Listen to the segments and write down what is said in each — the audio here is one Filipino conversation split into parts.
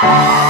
Bye.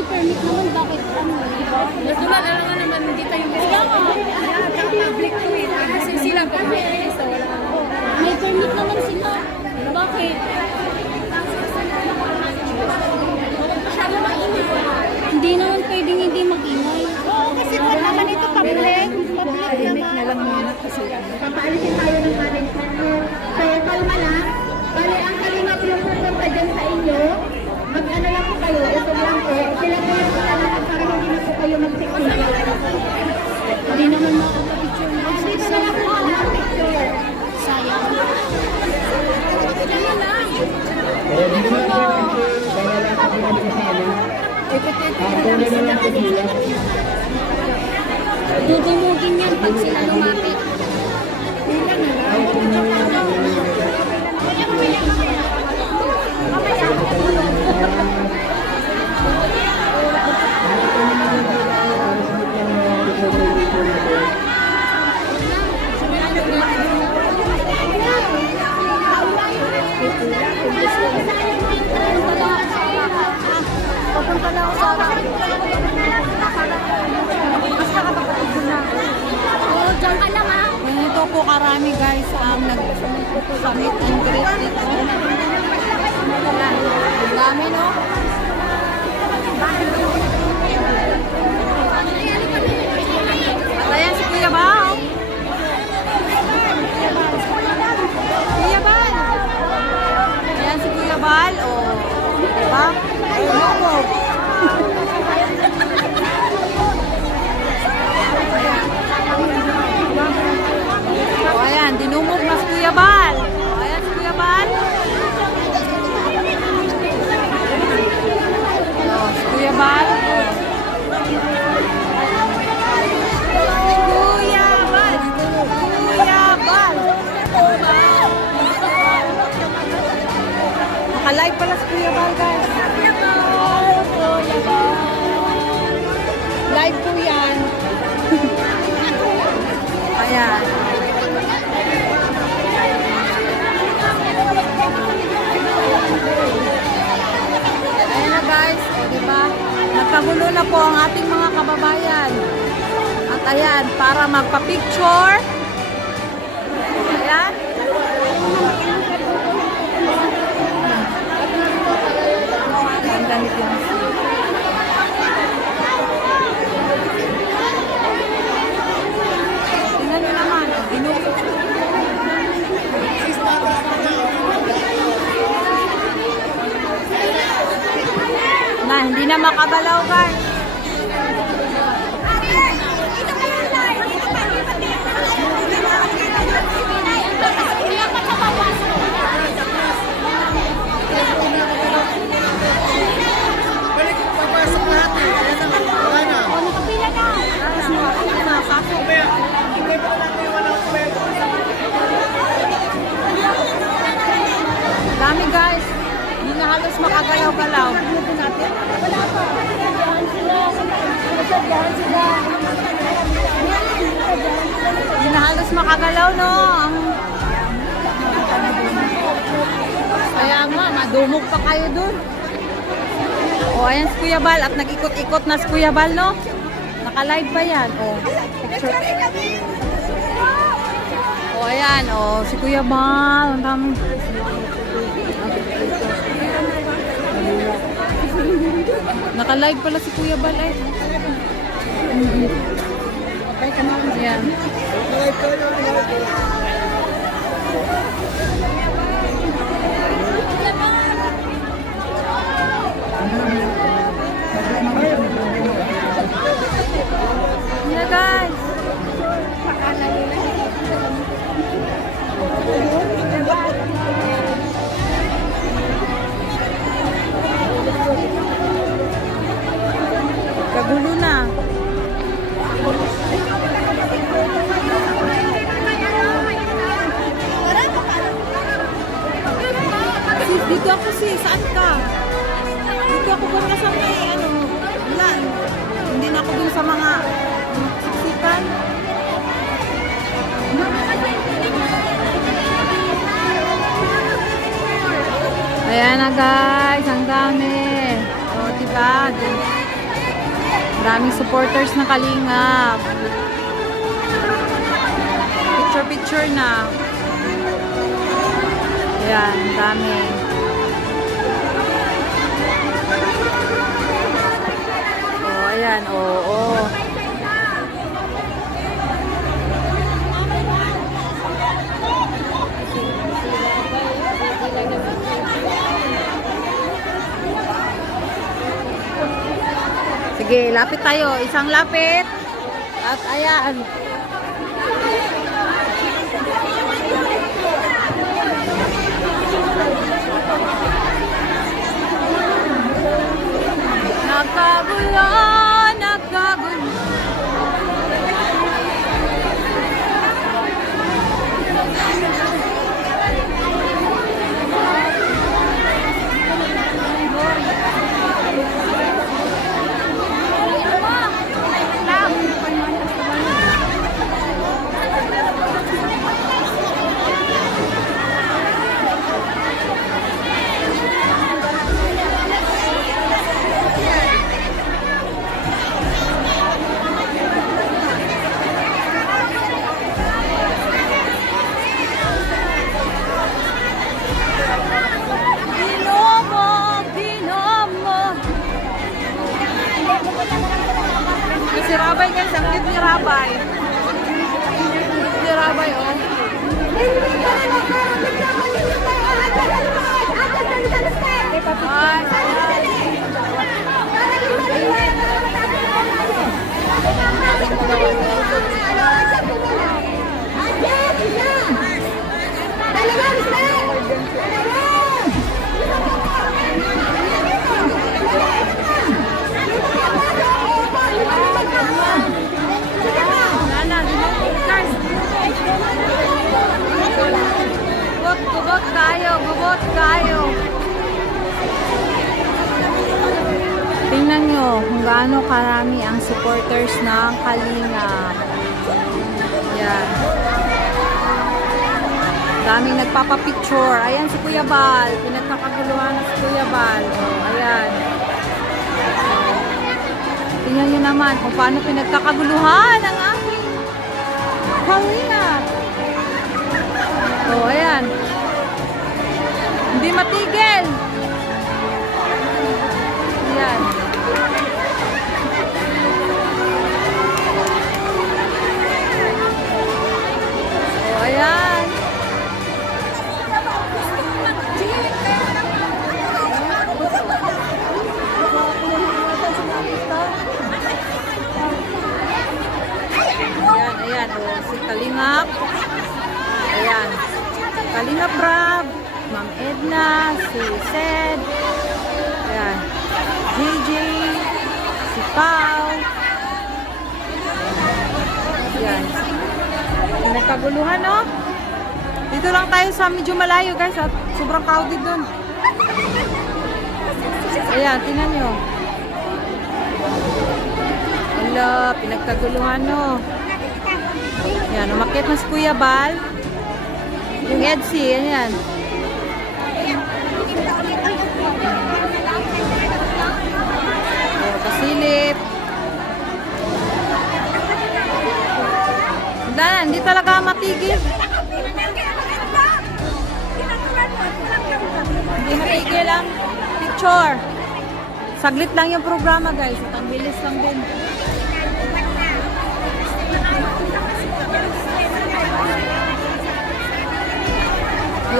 May permit naman, bakit ano, di ba? Natural, alam nga naman, hindi tayo Kaya nga, public to it. Kasi sila pa may wala. May permit naman sila. Bakit? Hindi naman pwedeng hindi mag-ingay. Oo, kasi kung naman ito public, public naman. Papaalisin tayo ng management mo. Kaya kalma lang. Bali, ang kalingap yung pupunta dyan sa inyo, mag-ano lang po kayo, ito lang po. Sila po yung kalingap para hindi na po kayo mag-picture. Hindi naman makapag-picture na kasi Dito na lang po ako mag-picture. sayang. Eh, hindi na po natin, para lang ako kami kasali. Ako na lang ang pagila. Dudumugin yan pag sila lumapit. Ganito po karami guys ang nag-summit and greet dito. Ang dami no? At ayan si Kuya Bao. Kuya Bal. Ayan si Kuya Bal. O, diba? Lumubog. Yan. Ayan. Ayan na guys, o diba? Nagkagulo na po ang ating mga kababayan. At ayan, para magpa-picture. Ayan. Ang damit lang. Tingnan nyo naman, dinukot. Na, makagalaw guys. Dami guys. Hindi na halos makagalaw-galaw. Hindi na halos makagalaw, no? Ang... Kaya nga, madumog pa kayo dun. O, ayan si Kuya Bal. At nag-ikot-ikot na si Kuya Bal, no? Naka-live pa yan. O, picture. O, ayan. O, si Kuya Bal. Ang dami. Naka-live pala si Kuya Bal eh. Ayan. Yeah, dito ako sis. Saan ka? Dito ako banda sa may ano. Wala. Hindi na ako dun sa mga siksikan. Ayan na guys, ang dami. O, diba? Daming supporters na kalingap. Picture-picture na. Ayan, dami. O, ayan, oo. oo. Sige, lapit tayo. Isang lapit. At ayan. Gaano karami ang supporters ng Kalinga. Yan. Daming nagpapapicture. Ayan si Kuya Bal. Pinagkakaguluhan na si Kuya Bal. Oh, ayan. Tingnan nyo naman kung paano pinagkakaguluhan ang aking Kalinga. Oh, ayan. Hindi matigil. Ayan. Ayan. Ayan, ayan. Oh, si Kalingap. Ayan. Kalingap Rab. Ma'am Edna. Si Sed. Ayan. JJ. Si Pau. Nagkaguluhan, no? Dito lang tayo sa medyo malayo, guys. At sobrang crowded doon. Ayan, tingnan nyo. Wala, pinagkaguluhan, no? Yan, umakit na si Kuya Bal. Yung Edsy, yan yan. Na, hindi talaga matigil. Hindi matigil ang picture. Saglit lang yung programa guys. At ang bilis lang din.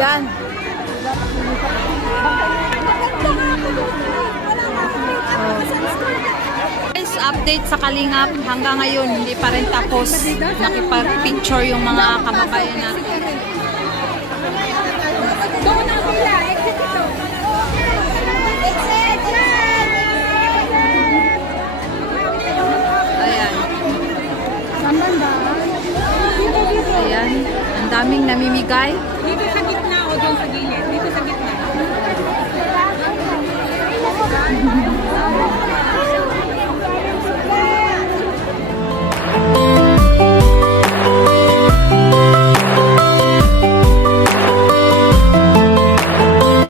Yan. Guys, update sa Kalingap. Hanggang ngayon, hindi pa rin tapos. Nakipag-picture yung mga kababayan natin. Ayan. Ayan. Ang daming namimigay.